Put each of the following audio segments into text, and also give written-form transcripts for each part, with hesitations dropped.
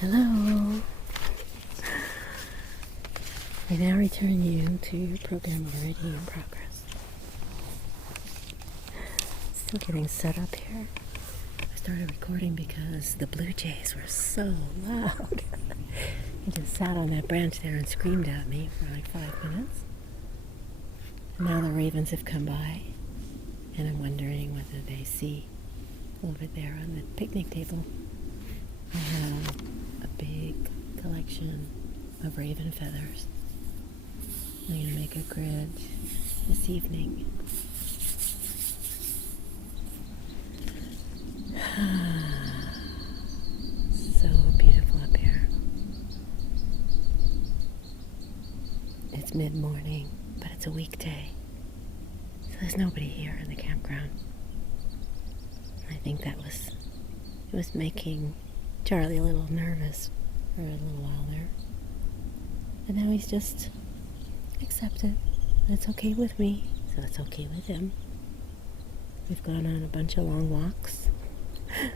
Hello. I now return you to your program already in progress. Still getting set up here. I started recording because the blue jays were so loud. He just sat on that branch there and screamed at me for like 5 minutes. And now the ravens have come by, and I'm wondering whether they see over there on the picnic table. I have a big collection of raven feathers. I'm going to make a grid this evening. So beautiful up here. It's mid-morning, but it's a weekday, so there's nobody here in the campground. I think it was making Charlie a little nervous for a little while there. And now he's just accepted that it's okay with me, so it's okay with him. We've gone on a bunch of long walks. I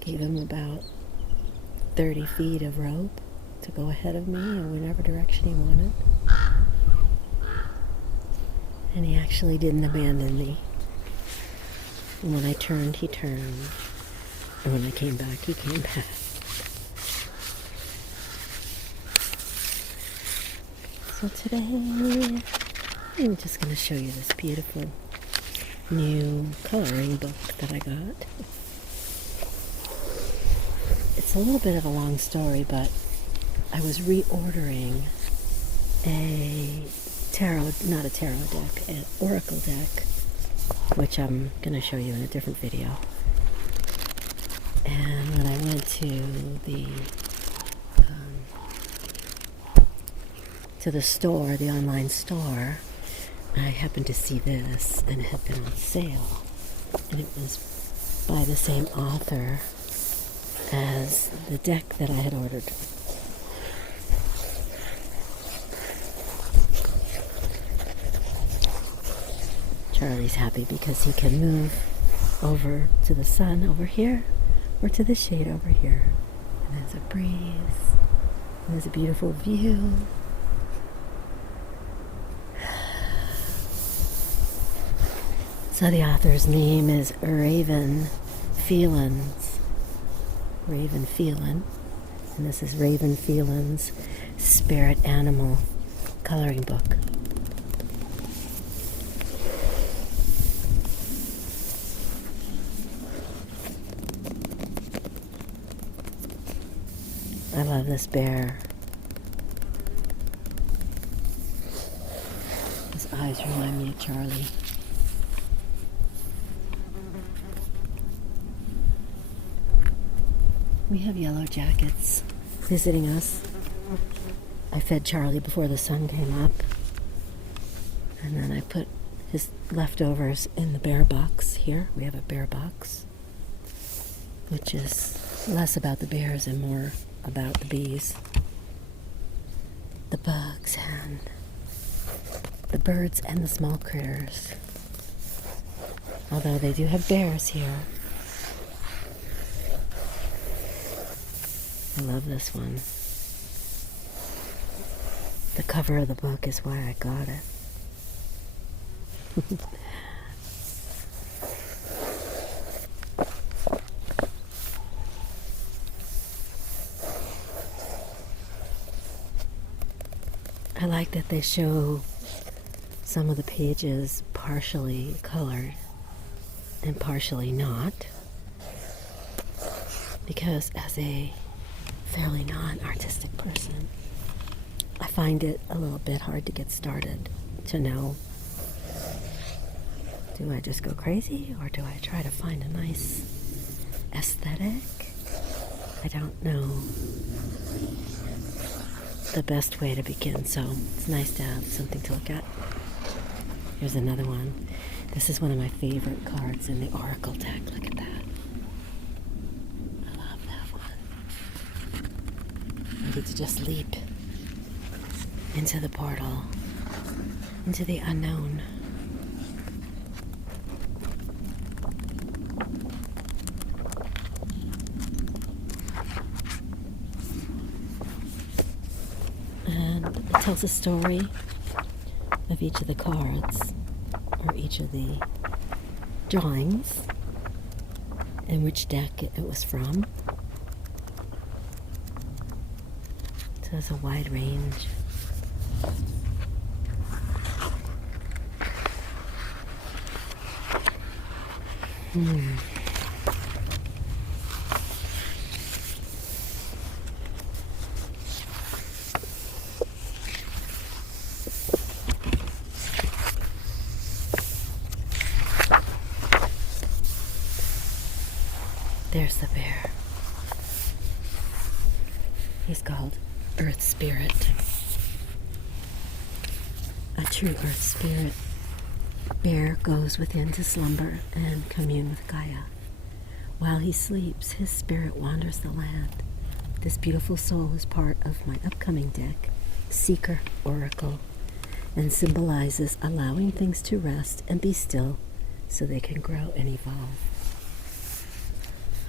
gave him about 30 feet of rope to go ahead of me in whatever direction he wanted. And he actually didn't abandon me. And when I turned, he turned. And when I came back, he came back. So today, I'm just going to show you this beautiful new coloring book that I got. It's a little bit of a long story, but I was reordering not a tarot deck, an oracle deck, which I'm going to show you in a different video. And when I went to the store, the online store, I happened to see this, and it had been on sale. And it was by the same author as the deck that I had ordered. Charlie's happy because he can move over to the sun over here or to the shade over here. And there's a breeze. And there's a beautiful view. So the author's name is Raven Feelins. Raven Feelin. And this is Raven Feelin's Spirit Animal Coloring Book. I love this bear. His eyes remind me of Charlie. We have yellow jackets visiting us. I fed Charlie before the sun came up. And then I put his leftovers in the bear box here. We have a bear box, which is less about the bears and more about the bees, the bugs, and the birds and the small critters. Although they do have bears here. I love this one. The cover of the book is why I got it. I like that they show some of the pages partially colored and partially not, because as a fairly non-artistic person, I find it a little bit hard to get started, to know, do I just go crazy or do I try to find a nice aesthetic? I don't know the best way to begin, so it's nice to have something to look at. Here's another one. This is one of my favorite cards in the Oracle deck. Look at that. I love that one. I get to just leap into the portal, into the unknown. tells a story of each of the cards, or each of the drawings, and which deck it was from. So there's a wide range. There's the bear. He's called Earth Spirit. A true Earth Spirit bear goes within to slumber and commune with Gaia. While he sleeps, his spirit wanders the land. This beautiful soul is part of my upcoming deck, Seeker Oracle, and symbolizes allowing things to rest and be still so they can grow and evolve.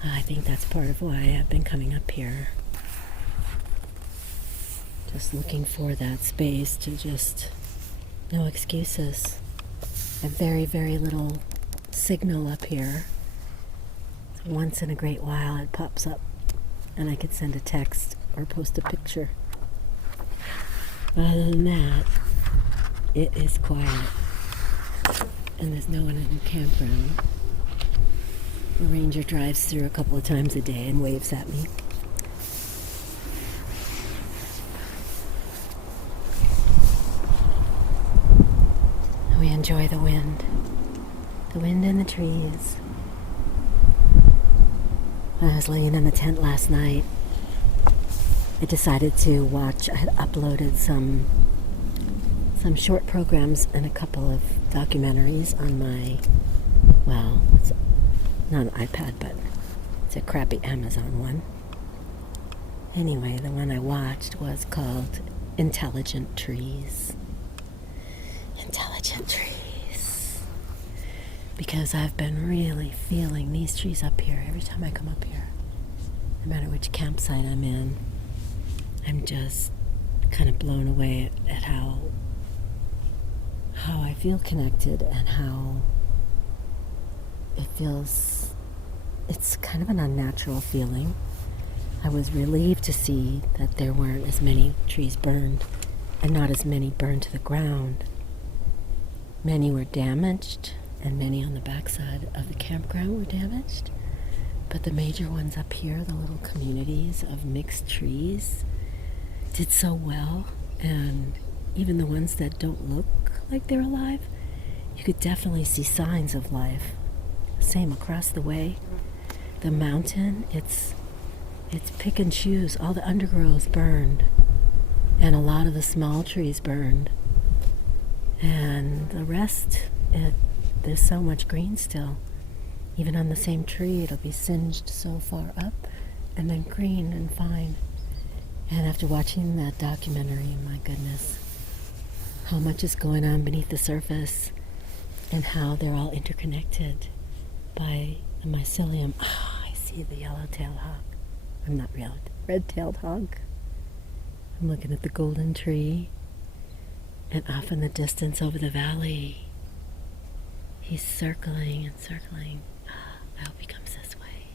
I think that's part of why I've been coming up here. Just looking for that space to just, no excuses. A very, very little signal up here. So once in a great while it pops up and I could send a text or post a picture. But other than that, it is quiet. And there's no one in the campground. The ranger drives through a couple of times a day and waves at me. We enjoy the wind and the trees. When I was laying in the tent last night, I decided to watch. I had uploaded some short programs and a couple of documentaries on my, well, it's not an iPad, but it's a crappy Amazon one. Anyway, the one I watched was called Intelligent Trees. Intelligent trees. Because I've been really feeling these trees up here every time I come up here. No matter which campsite I'm in, I'm just kind of blown away at how I feel connected and how it feels, it's kind of an unnatural feeling. I was relieved to see that there weren't as many trees burned and not as many burned to the ground. Many were damaged and many on the backside of the campground were damaged. But the major ones up here, the little communities of mixed trees, did so well. And even the ones that don't look like they're alive, you could definitely see signs of life. Same across the way. The mountain, it's pick and choose. All the undergrowth burned and a lot of the small trees burned. And the rest, there's so much green still. Even on the same tree, it'll be singed so far up and then green and fine. And after watching that documentary, my goodness, how much is going on beneath the surface and how they're all interconnected by the mycelium. I see the yellow-tailed hawk. I'm not real, red-tailed hawk. I'm looking at the golden tree, and off in the distance over the valley, he's circling and circling. I hope he comes this way.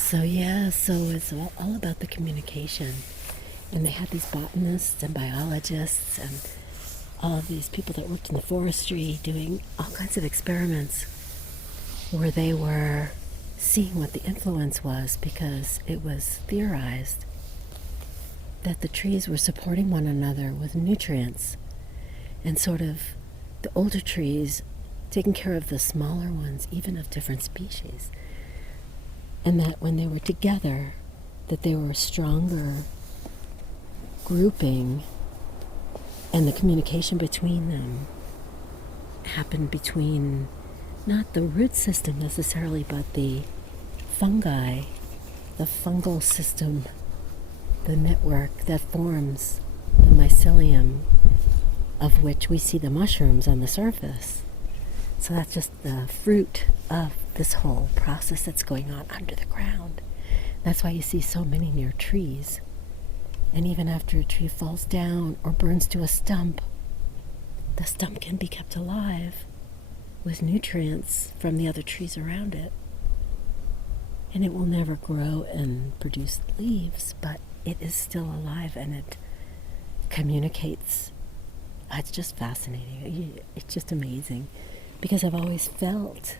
So it's all about the communication. And they had these botanists and biologists and all of these people that worked in the forestry doing all kinds of experiments where they were seeing what the influence was, because it was theorized that the trees were supporting one another with nutrients and sort of the older trees taking care of the smaller ones, even of different species. And that when they were together, that they were a stronger grouping, and the communication between them happened between not the root system necessarily, but the fungi, the fungal system, the network that forms the mycelium, of which we see the mushrooms on the surface. So that's just the fruit of this whole process that's going on under the ground. That's why you see so many near trees. And even after a tree falls down or burns to a stump, the stump can be kept alive with nutrients from the other trees around it. And it will never grow and produce leaves, but it is still alive and it communicates. It's just fascinating. It's just amazing, because I've always felt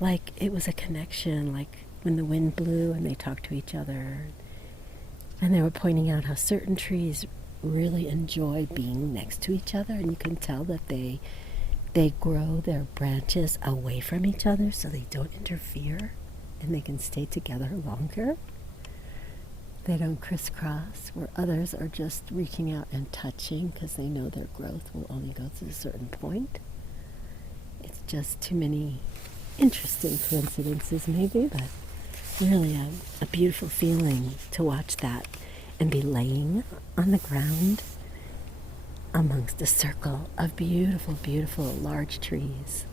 like it was a connection, like when the wind blew and they talked to each other. And they were pointing out how certain trees really enjoy being next to each other, and you can tell that they grow their branches away from each other so they don't interfere and they can stay together longer. They don't crisscross, where others are just reaching out and touching because they know their growth will only go to a certain point. It's just too many interesting coincidences maybe, but really a beautiful feeling to watch that and be laying on the ground amongst a circle of beautiful, beautiful large trees.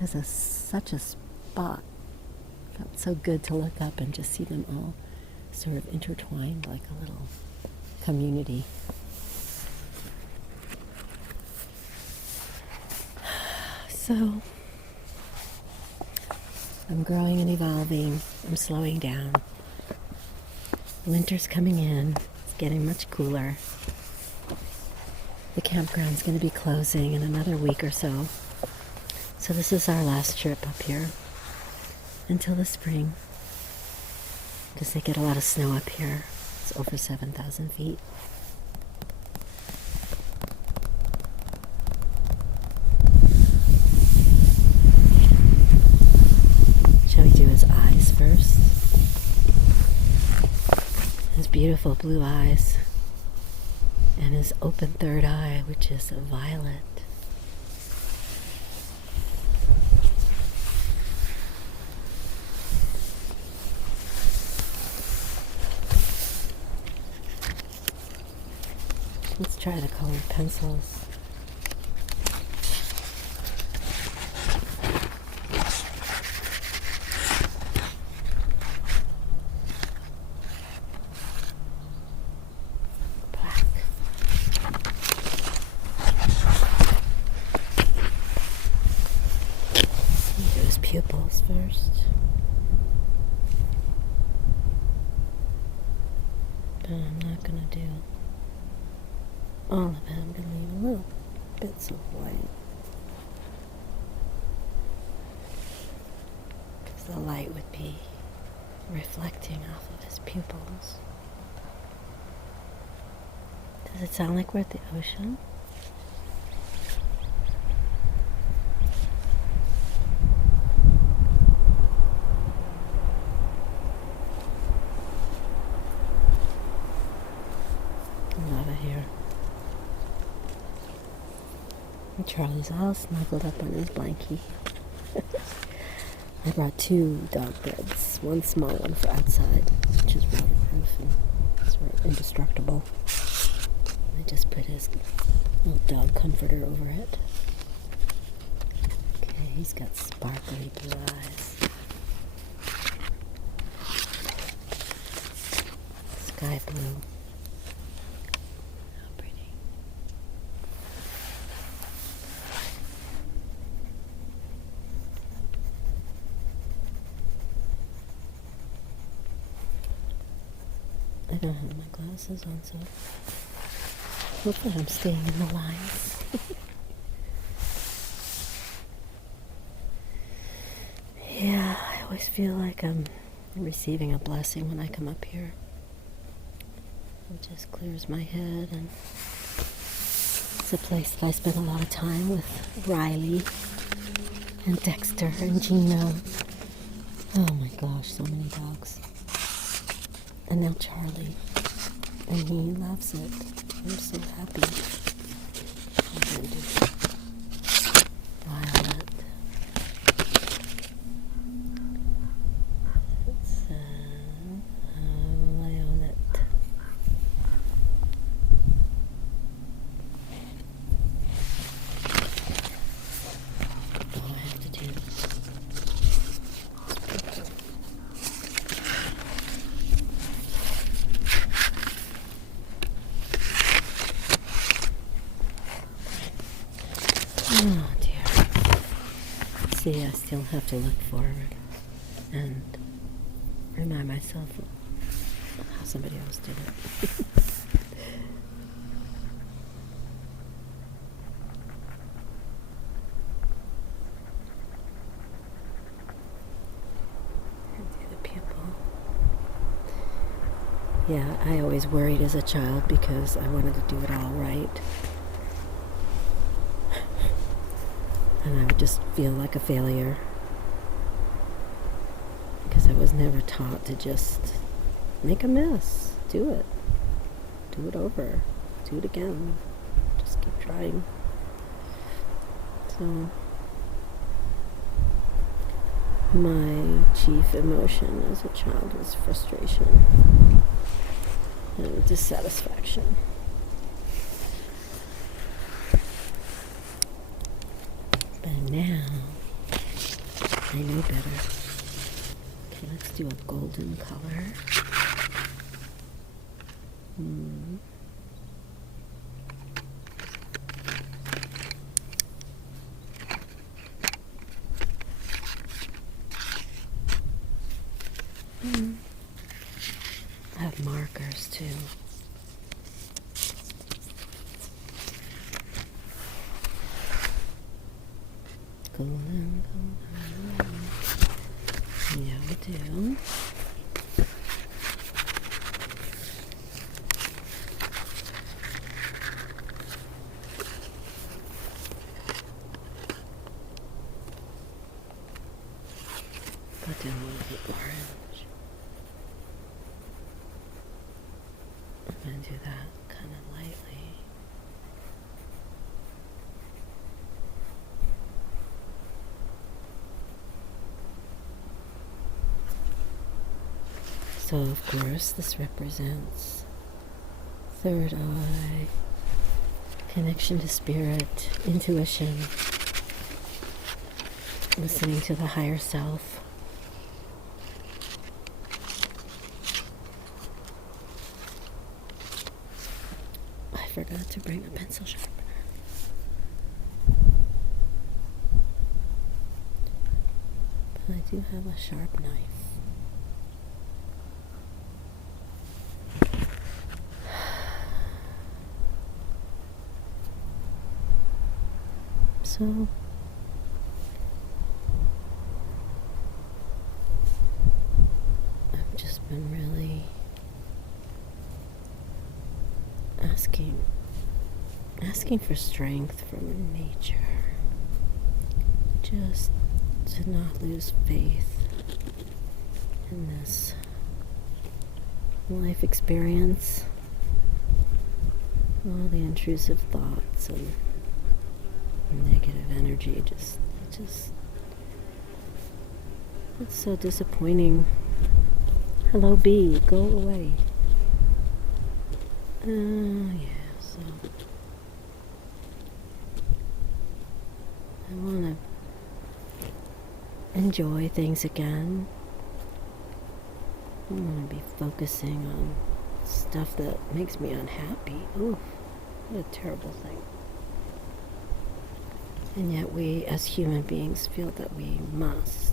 There's such a spot. It felt so good to look up and just see them all sort of intertwined like a little community. So I'm growing and evolving. I'm slowing down. Winter's coming in. It's getting much cooler. The campground's going to be closing in another week or so. So this is our last trip up here until the spring, because they get a lot of snow up here. It's over 7,000 feet. Shall we do his eyes first? His beautiful blue eyes. And his open third eye, which is a violet. Let's try the colored pencils. Pupils first. But I'm not going to do all of it. I'm going to leave little bits of white, because the light would be reflecting off of his pupils. Does it sound like we're at the ocean? Here. And Charlie's all snuggled up on his blankie. I brought 2 dog beds, one small one for outside, which is waterproof and sort of indestructible. I just put his little dog comforter over it. Okay, he's got sparkly blue eyes. Sky blue. I don't have my glasses on, so hopefully I'm staying in the lines. Yeah, I always feel like I'm receiving a blessing when I come up here. It just clears my head, and it's a place that I spend a lot of time with Riley and Dexter and Gino. Oh my gosh, so many dogs. And now Charlie, and he loves it. I'm so happy. I'm going to do violet. It's violet. All I have to do is purple. Oh dear. See, I still have to look forward and remind myself of how somebody else did it. And do the pupil. Yeah, I always worried as a child because I wanted to do it all right. And I would just feel like a failure because I was never taught to just make a mess. Do it. Do it over. Do it again. Just keep trying. So my chief emotion as a child was frustration and dissatisfaction. But now I know better. Okay, let's do a golden color. I have markers too. Golden. Yeah, we do. Put down a little bit orange. I'm going to do that kind of lightly. So, of course, this represents third eye, connection to spirit, intuition, listening to the higher self. I forgot to bring a pencil sharpener. But I do have a sharp knife. So I've just been really asking for strength from nature, just to not lose faith in this life experience, all the intrusive thoughts and negative energy, it's so disappointing. Hello, bee, go away. Yeah, so I want to enjoy things again. I want to be focusing on stuff that makes me unhappy. Oof, what a terrible thing. And yet we, as human beings, feel that we must.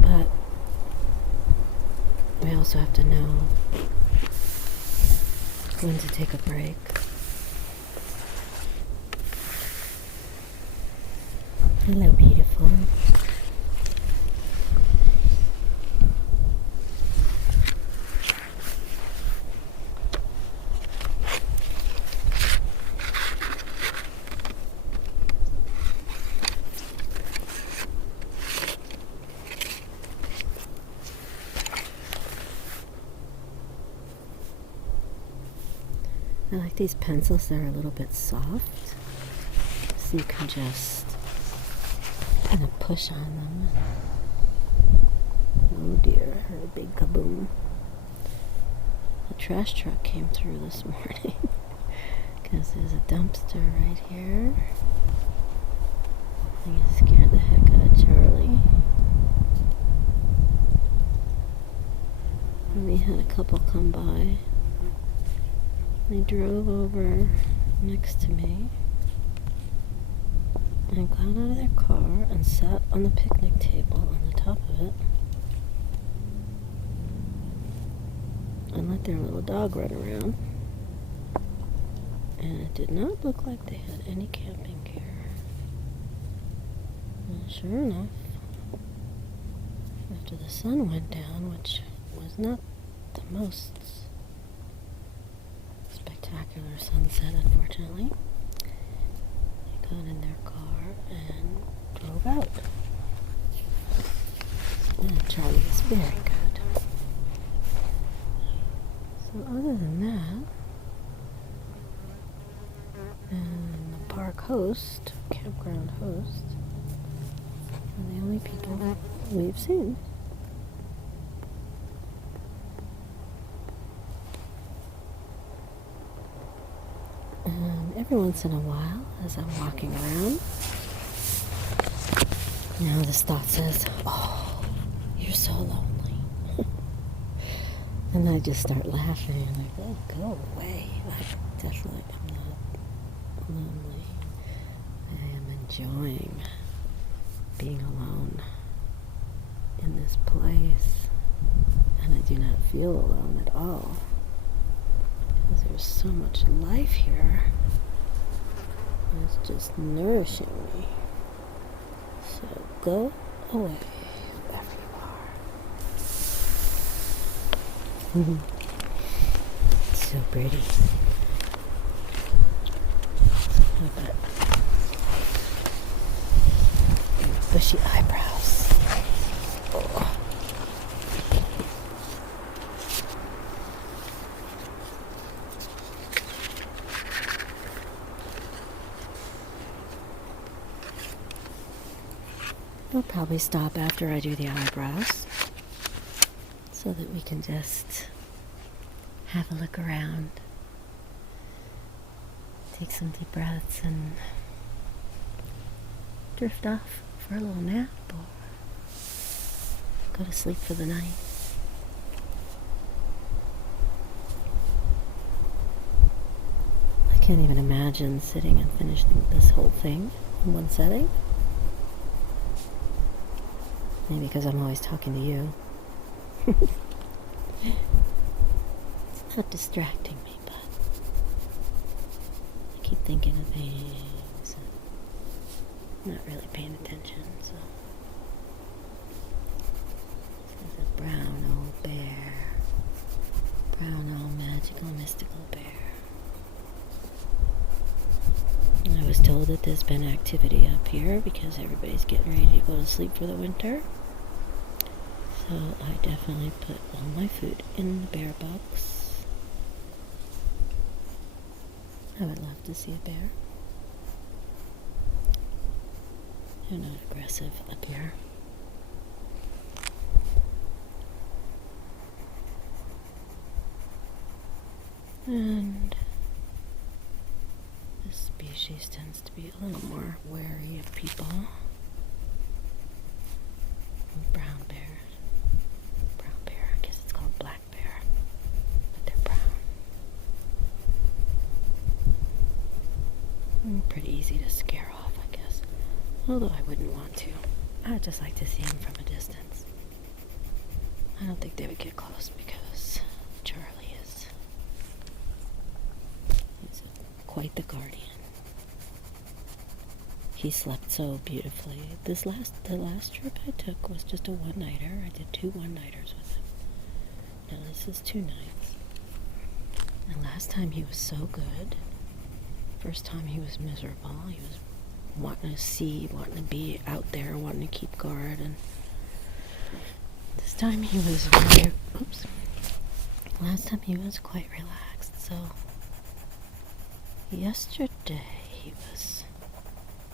But we also have to know when to take a break. Hello, beautiful. I like these pencils, they're a little bit soft, so you can just kind of push on them. Oh dear, I heard a big kaboom. A trash truck came through this morning because there's a dumpster right here. I think it scared the heck out of Charlie. And we had a couple come by. They drove over next to me and got out of their car and sat on the picnic table on the top of it and let their little dog run around. And it did not look like they had any camping gear. And sure enough, after the sun went down, which was not the most spectacular sunset, unfortunately, they got in their car and drove out. And Charlie is very good. So other than that, and the park host, campground host, are the only people that we've seen. And every once in a while, as I'm walking around, this thought says, "Oh, you're so lonely." And I just start laughing, like, "Oh, go away. I definitely am not lonely. I am enjoying being alone in this place, and I do not feel alone at all, because there's so much life here. It's just nourishing me. So go away, wherever you are." It's so pretty. Look at that. Bushy eyebrows. Oh. We'll probably stop after I do the eyebrows so that we can just have a look around, take some deep breaths, and drift off for a little nap or go to sleep for the night. I can't even imagine sitting and finishing this whole thing in one setting. Maybe because I'm always talking to you. It's not distracting me, but I keep thinking of things and not really paying attention, so. There's a brown old bear. Brown old magical mystical bear. I was told that there's been activity up here because everybody's getting ready to go to sleep for the winter. So I definitely put all my food in the bear box. I would love to see a bear. They're not aggressive up here. And this species tends to be a little more wary of people. Brown bears. Brown bear, I guess it's called black bear, but they're brown. Pretty easy to scare off, I guess. Although I wouldn't want to. I'd just like to see them from a distance. I don't think they would get close because Charlie is quite the guardian. He slept so beautifully. The last trip I took was just a one-nighter. I did 2 one-nighters with him. Now this is 2 nights. And last time he was so good. First time he was miserable. He was wanting to see, wanting to be out there, wanting to keep guard. And this time he was very, last time he was quite relaxed. So yesterday he was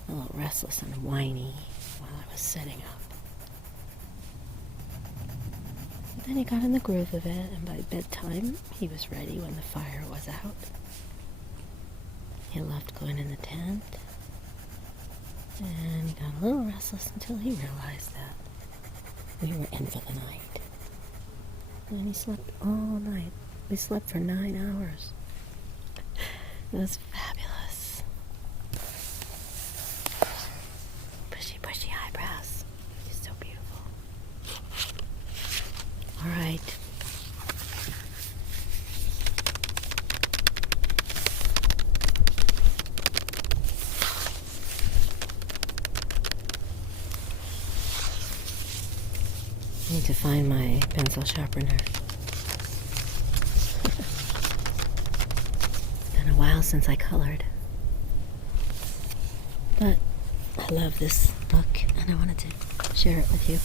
a little restless and whiny while I was setting up. But then he got in the groove of it, and by bedtime he was ready when the fire was out. He loved going in the tent, and he got a little restless until he realized that we were in for the night. And he slept all night. We slept for 9 hours. It was fabulous. Bushy, bushy eyebrows. She's so beautiful. All right. I need to find my pencil sharpener. It's been a while since I colored. But I love this book and I wanted to share it with you.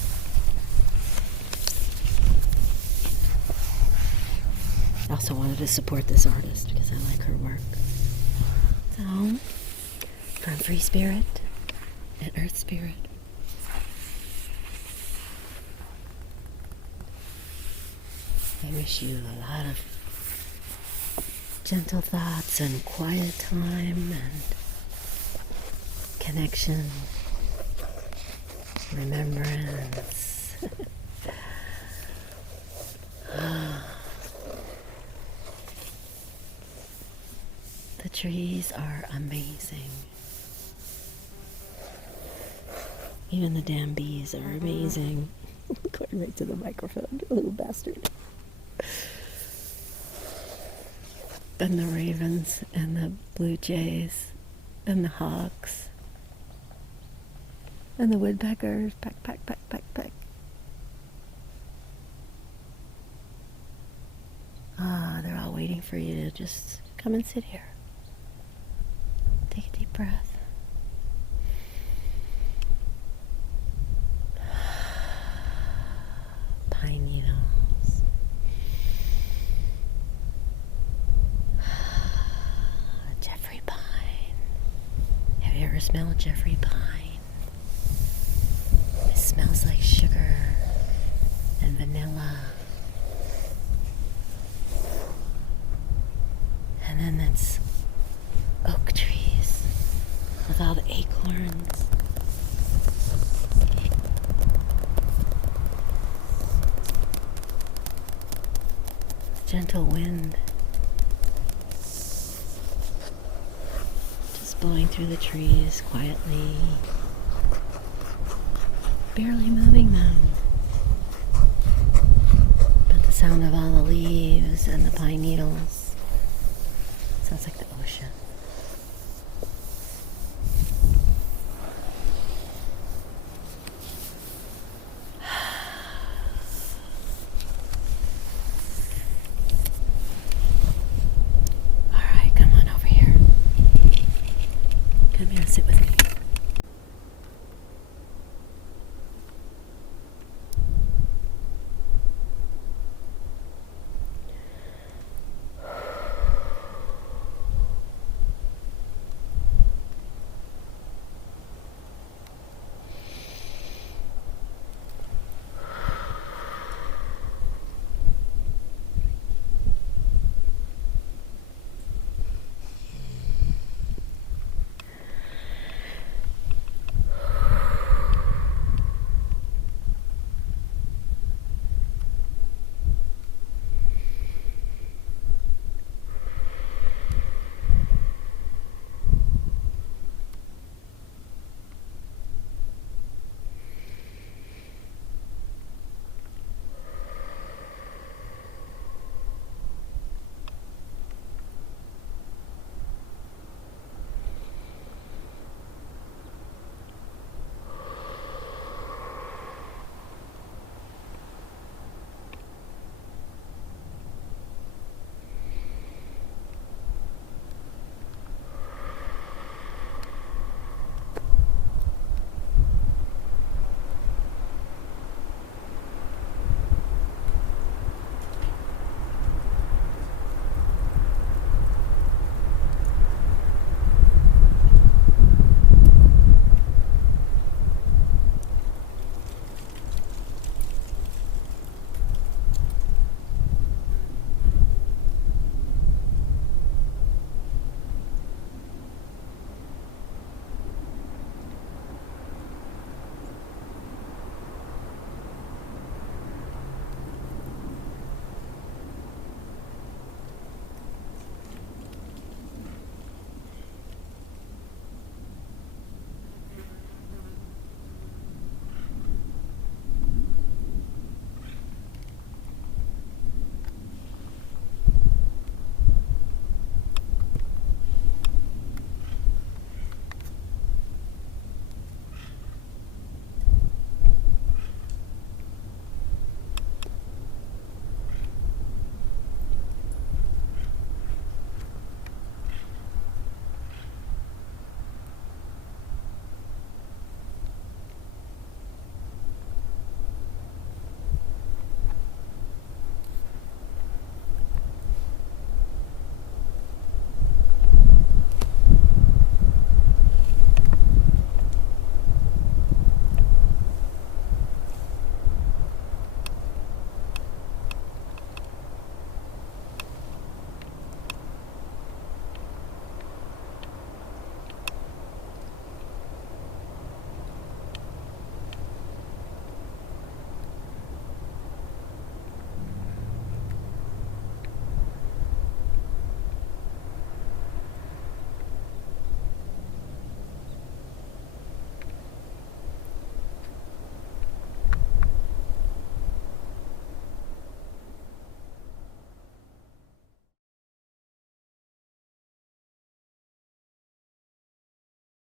I also wanted to support this artist because I like her work. So, from Free Spirit and Earth Spirit, I wish you a lot of gentle thoughts and quiet time and connection, remembrance. The trees are amazing. Even the damn bees are amazing. Going right to the microphone, little bastard. And the ravens and the blue jays and the hawks and the woodpeckers, peck, peck, peck, peck, peck. They're all waiting for you to just come and sit here. Take a deep breath. Pine needles. Jeffrey pine. Have you ever smelled Jeffrey pine? It smells like sugar and vanilla. And then that's oak trees with all the acorns. Gentle wind just blowing through the trees quietly, barely moving them. But the sound of all the leaves and the pine needles sounds like the ocean. All right, come on over here. Come here and sit with me.